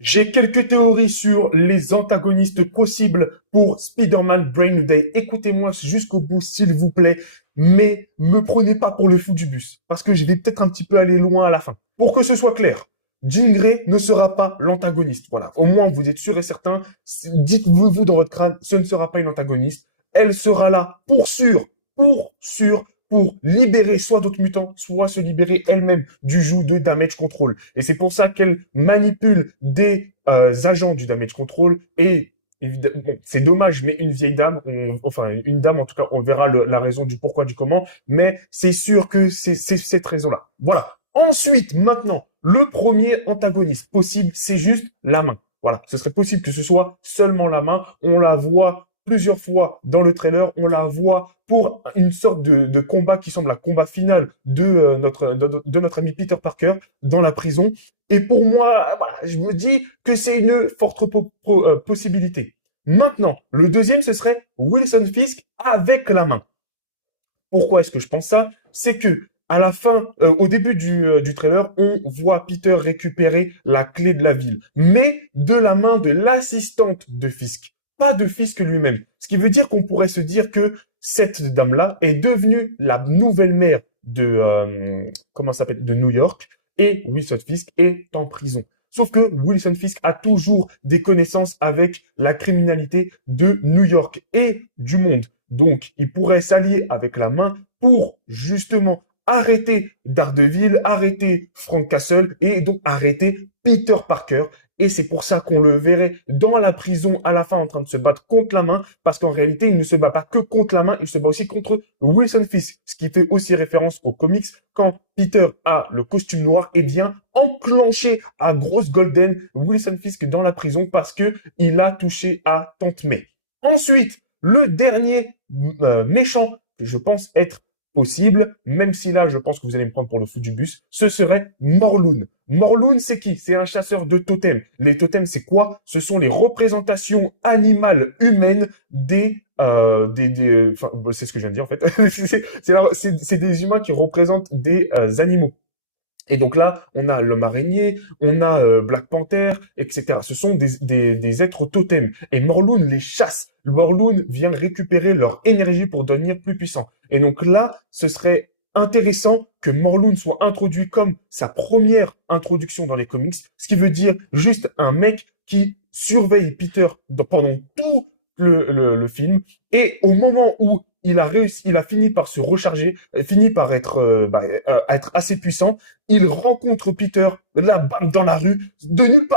J'ai quelques théories sur les antagonistes possibles pour Spider-Man Brain Day. Écoutez-moi jusqu'au bout, s'il vous plaît, mais me prenez pas pour le fou du bus, parce que je vais peut-être un petit peu aller loin à la fin. Pour que ce soit clair, Jean Grey ne sera pas l'antagoniste. Voilà, au moins vous êtes sûr et certain. Dites-vous dans votre crâne, ce ne sera pas une antagoniste. Elle sera là pour sûr, pour libérer soit d'autres mutants, soit se libérer elle-même du joug de Damage Control. Et c'est pour ça qu'elle manipule des agents du Damage Control et bon, c'est dommage, mais une vieille dame, enfin une dame en tout cas, on verra la raison du pourquoi, du comment, mais c'est sûr que c'est cette raison-là. Voilà. Ensuite, maintenant, le premier antagoniste possible, c'est juste la main. Voilà, ce serait possible que ce soit seulement la main. On la voit plusieurs fois dans le trailer, on la voit pour une sorte de combat qui semble un combat final de notre ami Peter Parker dans la prison. Et pour moi, voilà, je me dis que c'est une forte possibilité. Maintenant, le deuxième, ce serait Wilson Fisk avec la main. Pourquoi est-ce que je pense ça? C'est que à la fin, au début du trailer, on voit Peter récupérer la clé de la ville, mais de la main de l'assistante de Fisk, pas de Fisk lui-même. Ce qui veut dire qu'on pourrait se dire que cette dame-là est devenue la nouvelle maire de comment ça s'appelle, de New York, et Wilson Fisk est en prison. Sauf que Wilson Fisk a toujours des connaissances avec la criminalité de New York et du monde. Donc, il pourrait s'allier avec la main pour justement arrêter Daredevil, arrêter Frank Castle et donc arrêter Peter Parker. Et c'est pour ça qu'on le verrait dans la prison à la fin en train de se battre contre la main, parce qu'en réalité, il ne se bat pas que contre la main, il se bat aussi contre Wilson Fisk, ce qui fait aussi référence aux comics. Quand Peter a le costume noir, eh bien, enclenché à grosse golden Wilson Fisk dans la prison parce que il a touché à Tante May. Ensuite, le dernier méchant que je pense être possible, même si là, je pense que vous allez me prendre pour le fou du bus, ce serait Morlun. Morlun, c'est qui? C'est un chasseur de totems. Les totems, c'est quoi? Ce sont les représentations animales humaines enfin, c'est ce que je viens de dire en fait. C'est des humains qui représentent des animaux. Et donc là, on a l'homme araignée, on a Black Panther, etc. Ce sont des êtres totems. Et Morlun les chasse. Morlun vient récupérer leur énergie pour devenir plus puissant. Et donc là, ce serait intéressant que Morlun soit introduit comme sa première introduction dans les comics, ce qui veut dire juste un mec qui surveille Peter pendant tout le film. Et au moment où il a fini par se recharger, fini par être assez puissant. Il rencontre Peter là dans la rue, de nulle part.